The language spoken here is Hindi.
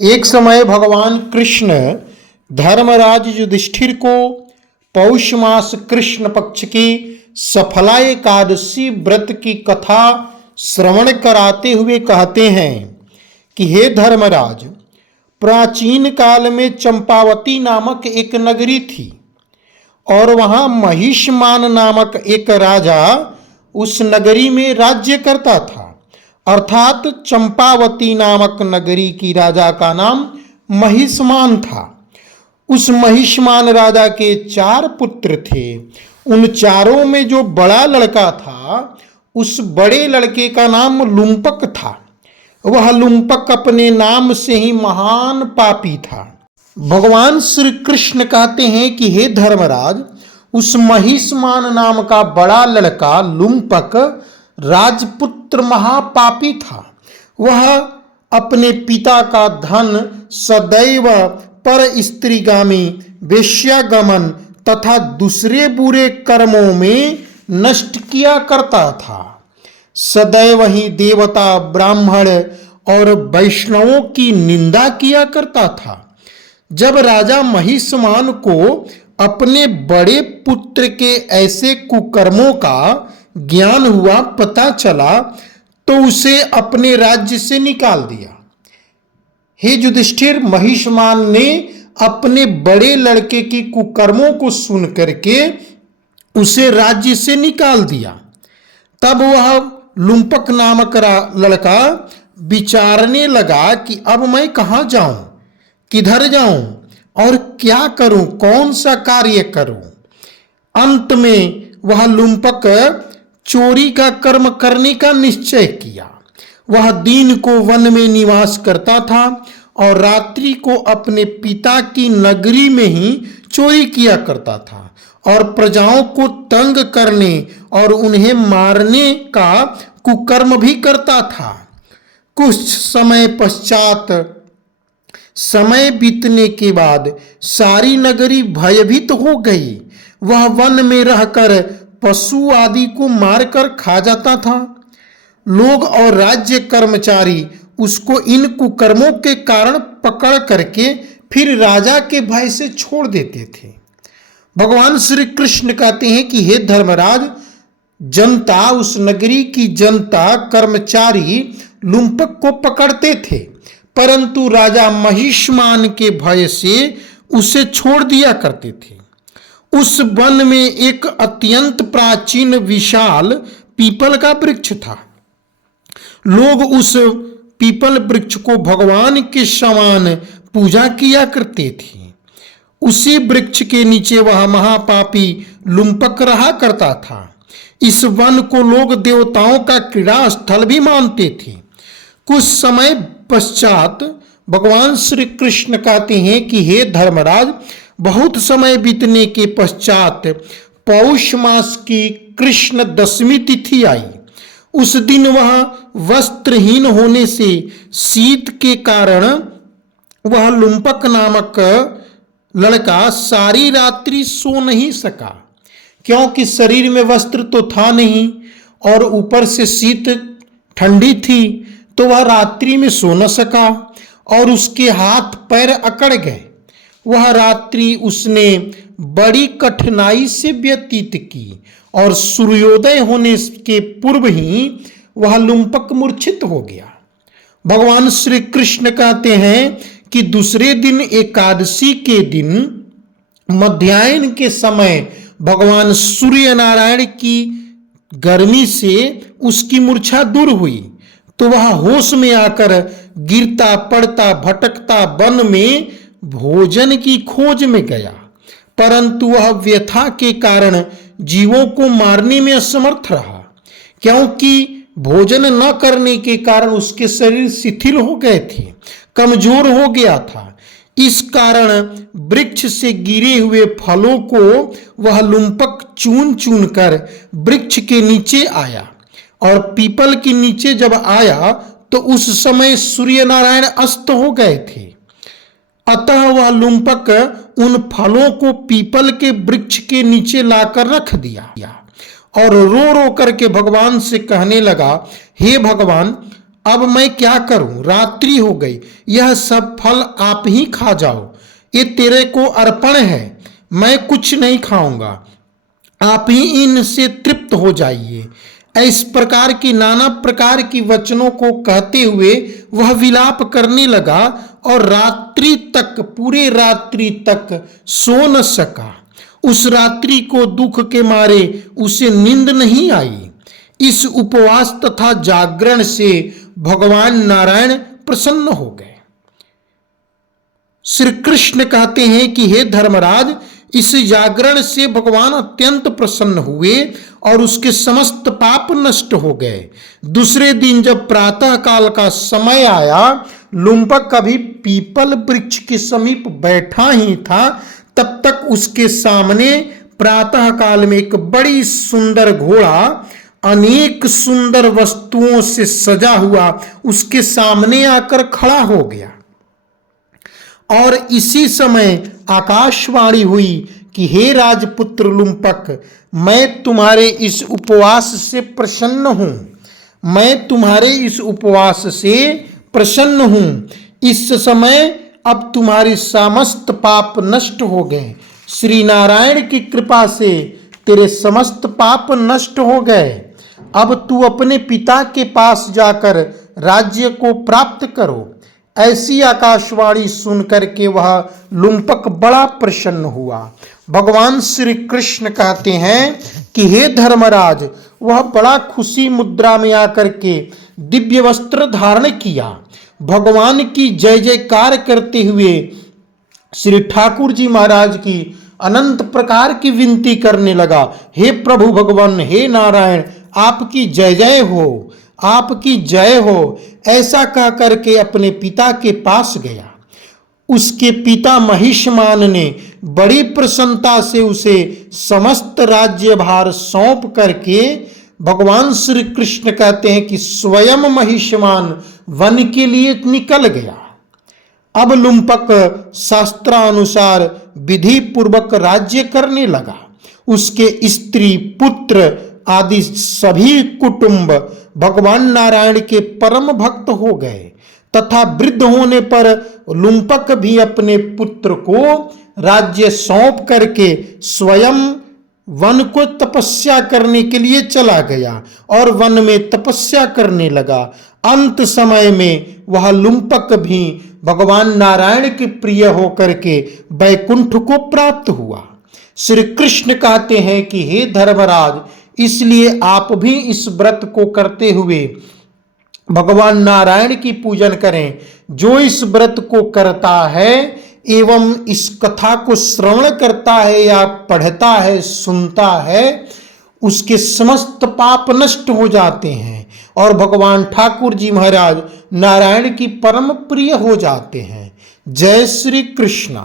एक समय भगवान कृष्ण धर्मराज युधिष्ठिर को पौष मास कृष्ण पक्ष की सफला एकादशी व्रत की कथा श्रवण कराते हुए कहते हैं कि हे धर्मराज, प्राचीन काल में चंपावती नामक एक नगरी थी और वहां महिष्मान नामक एक राजा उस नगरी में राज्य करता था। अर्थात चंपावती नामक नगरी की राजा का नाम महिष्मान था। उस महिष्मान राजा के 4 पुत्र थे। उन चारों में जो बड़ा लड़का था, उस बड़े लड़के का नाम लुम्पक था। वह लुम्पक अपने नाम से ही महान पापी था। भगवान श्री कृष्ण कहते हैं कि हे धर्मराज, उस महिष्मान नाम का बड़ा लड़का लुम्पक राजपुत्र महापापी था। वह अपने पिता का धन सदैव पर स्त्रीगामी, वेश्यागमन तथा दूसरे बुरे कर्मों में नष्ट किया करता था। सदैव ही देवता, ब्राह्मण और वैष्णवों की निंदा किया करता था। जब राजा महिष्मान को अपने बड़े पुत्र के ऐसे कुकर्मों का ज्ञान हुआ, पता चला, तो उसे अपने राज्य से निकाल दिया। हे युधिष्ठिर, महिष्मान ने अपने बड़े लड़के की कुकर्मों को सुन करके उसे राज्य से निकाल दिया। तब वह लुम्पक नामक लड़का विचारने लगा कि अब मैं कहाँ जाऊं, किधर जाऊं और क्या करूं, कौन सा कार्य करूं। अंत में वह लुम्पक चोरी का कर्म करने का निश्चय किया। वह दिन को वन में निवास करता था और रात्रि को अपने पिता की नगरी में ही चोरी किया करता था और प्रजाओं को तंग करने और उन्हें मारने का कुकर्म भी करता था। कुछ समय पश्चात, समय बीतने के बाद सारी नगरी भयभीत हो गई। वह वन में रहकर पशु आदि को मारकर खा जाता था। लोग और राज्य कर्मचारी उसको इन कुकर्मों के कारण पकड़ करके फिर राजा के भय से छोड़ देते थे। भगवान श्री कृष्ण कहते हैं कि हे धर्मराज, जनता, उस नगरी की जनता, कर्मचारी लुम्पक को पकड़ते थे, परंतु राजा महिष्मान के भय से उसे छोड़ दिया करते थे। उस वन में एक अत्यंत प्राचीन विशाल पीपल का वृक्ष था। लोग उस पीपल वृक्ष को भगवान के समान पूजा किया करते थे। उसी वृक्ष के नीचे वह महापापी लुम्पक रहा करता था। इस वन को लोग देवताओं का क्रीड़ा स्थल भी मानते थे। कुछ समय पश्चात भगवान श्री कृष्ण कहते हैं कि हे धर्मराज, बहुत समय बीतने के पश्चात पौष मास की कृष्ण दशमी तिथि आई। उस दिन वह वस्त्रहीन होने से शीत के कारण वह लुम्पक नामक लड़का सारी रात्रि सो नहीं सका, क्योंकि शरीर में वस्त्र तो था नहीं और ऊपर से शीत ठंडी थी, तो वह रात्रि में सो न सका और उसके हाथ पैर अकड़ गए। वह रात्रि उसने बड़ी कठिनाई से व्यतीत की और सूर्योदय होने के पूर्व ही वह लुम्पक मूर्छित हो गया। भगवान श्री कृष्ण कहते हैं कि दूसरे दिन, एकादशी के दिन मध्याह्न के समय भगवान सूर्य नारायण की गर्मी से उसकी मूर्छा दूर हुई, तो वह होश में आकर गिरता पड़ता भटकता वन में भोजन की खोज में गया, परंतु वह व्यथा के कारण जीवों को मारने में असमर्थ रहा, क्योंकि भोजन न करने के कारण उसके शरीर शिथिल हो गए थे, कमजोर हो गया था। इस कारण वृक्ष से गिरे हुए फलों को वह लुम्पक चुन चुन कर वृक्ष के नीचे आया और पीपल के नीचे जब आया तो उस समय सूर्य नारायण अस्त हो गए थे। अतः वह लुम्पक उन फलों को पीपल के वृक्ष के नीचे लाकर रख दिया और रो रो करके भगवान से कहने लगा, हे भगवान, अब मैं क्या करूं, रात्रि हो गई, यह सब फल आप ही खा जाओ, ये तेरे को अर्पण है, मैं कुछ नहीं खाऊंगा, आप ही इनसे तृप्त हो जाइए। इस प्रकार की नाना प्रकार की वचनों को कहते हुए वह विलाप करने लगा और रात्रि तक, पूरे रात्रि तक सो न सका। उस रात्रि को दुख के मारे उसे नींद नहीं आई। इस उपवास तथा जागरण से भगवान नारायण प्रसन्न हो गए। श्री कृष्ण कहते हैं कि हे धर्मराज, इस जागरण से भगवान अत्यंत प्रसन्न हुए और उसके समस्त पाप नष्ट हो गए। दूसरे दिन जब प्रातः काल का समय आया, लुम्पक अभी पीपल वृक्ष के समीप बैठा ही था, तब तक उसके सामने प्रातः काल में एक बड़ी सुंदर घोड़ा अनेक सुंदर वस्तुओं से सजा हुआ उसके सामने आकर खड़ा हो गया। और इसी समय आकाशवाणी हुई कि हे राजपुत्र लुम्पक, मैं तुम्हारे इस उपवास से प्रसन्न हूं, मैं तुम्हारे इस उपवास से प्रसन्न हूं। इस समय अब तुम्हारे समस्त पाप नष्ट हो गए। श्री नारायण की कृपा से तेरे समस्त पाप नष्ट हो गए। अब तू अपने पिता के पास जाकर राज्य को प्राप्त करो। ऐसी आकाशवाणी सुनकर के वह लुम्पक बड़ा प्रसन्न हुआ। भगवान श्री कृष्ण कहते हैं कि हे धर्मराज, वह बड़ा खुशी मुद्रा में आकर के दिव्य वस्त्र धारण किया, भगवान की जय जयकार करते हुए श्री ठाकुर जी महाराज की अनंत प्रकार की विनती करने लगा। हे प्रभु भगवान, हे नारायण, आपकी जय जय हो, आपकी जय हो। ऐसा कह करके अपने पिता के पास गया। उसके पिता महिषमान ने बड़ी प्रसन्नता से उसे समस्त राज्य भार सौंप करके भगवान श्री कृष्ण कहते हैं कि स्वयं महिषमान वन के लिए निकल गया। अब लुम्पक शास्त्रानुसार विधि पूर्वक राज्य करने लगा। उसके स्त्री पुत्र आदि सभी कुटुंब भगवान नारायण के परम भक्त हो गए तथा वृद्ध होने पर लुम्पक भी अपने पुत्र को राज्य सौंप करके स्वयं वन को तपस्या करने के लिए चला गया और वन में तपस्या करने लगा। अंत समय में वह लुम्पक भी भगवान नारायण के प्रिय होकर के वैकुंठ को प्राप्त हुआ। श्री कृष्ण कहते हैं कि हे धर्मराज, इसलिए आप भी इस व्रत को करते हुए भगवान नारायण की पूजन करें। जो इस व्रत को करता है एवं इस कथा को श्रवण करता है या पढ़ता है, सुनता है, उसके समस्त पाप नष्ट हो जाते हैं और भगवान ठाकुर जी महाराज नारायण की परम प्रिय हो जाते हैं। जय श्री कृष्ण।